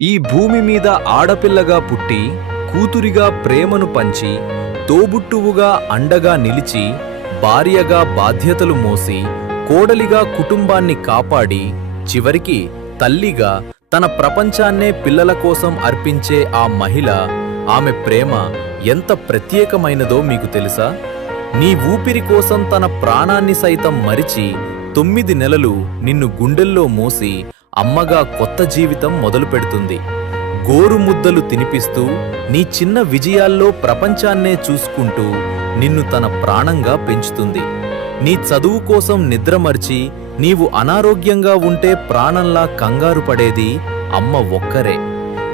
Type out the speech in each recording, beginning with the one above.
ఈ భూమి మీద ఆడపిల్లగా పుట్టి కూతురిగా ప్రేమను పంచి తోబుట్టువుగా అండగా నిలిచి భార్యగా బాధ్యతలు మోసి కోడలిగా కుటుంబాన్ని కాపాడి చివరికి తల్లిగా తన ప్రపంచాన్నే పిల్లల కోసం అర్పించే ఆ మహిళ, ఆమె ప్రేమ ఎంత ప్రత్యేకమైనదో మీకు తెలుసా? నీ ఊపిరి కోసం తన ప్రాణాన్ని సైతం మరిచి 9 నెలలు నిన్ను గుండెల్లో మోసి అమ్మగా కొత్త జీవితం మొదలుపెడుతుంది. గోరు ముద్దలు తినిపిస్తూ నీ చిన్న విజయాల్లో ప్రపంచాన్నే చూసుకుంటూ నిన్ను తన ప్రాణంగా పెంచుతుంది. నీ చదువు కోసం నిద్రమర్చి నీవు అనారోగ్యంగా ఉంటే ప్రాణంలా కంగారు పడేది అమ్మ ఒక్కరే.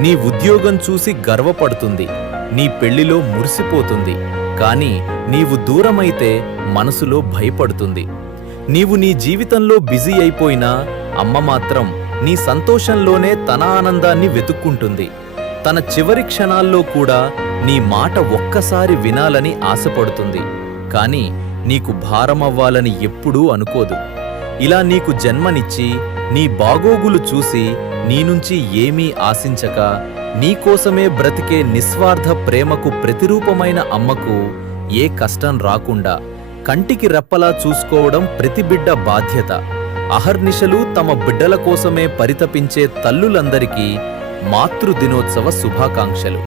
నీ ఉద్యోగం చూసి గర్వపడుతుంది, నీ పెళ్లిలో మురిసిపోతుంది. కాని నీవు దూరమైతే మనసులో భయపడుతుంది. నీవు నీ జీవితంలో బిజీ అయిపోయినా అమ్మ మాత్రం నీ సంతోషంలోనే తన ఆనందాన్ని వెతుక్కుంటుంది. తన చివరి క్షణాల్లో కూడా నీ మాట ఒక్కసారి వినాలని ఆశపడుతుంది. కాని నీకు భారమవ్వాలని ఎప్పుడూ అనుకోదు. ఇలా నీకు జన్మనిచ్చి నీ బాగోగులు చూసి నీ నుంచి ఏమీ ఆశించక నీకోసమే బ్రతికే నిస్వార్థ ప్రేమకు ప్రతిరూపమైన అమ్మకు ఏ కష్టం రాకుండా కంటికి రెప్పలా చూసుకోవడం ప్రతి బిడ్డ బాధ్యత. అహర్నిశలు తమ బిడ్డల కోసమే పరితపించే తల్లులందరికీ మాతృదినోత్సవ శుభాకాంక్షలు.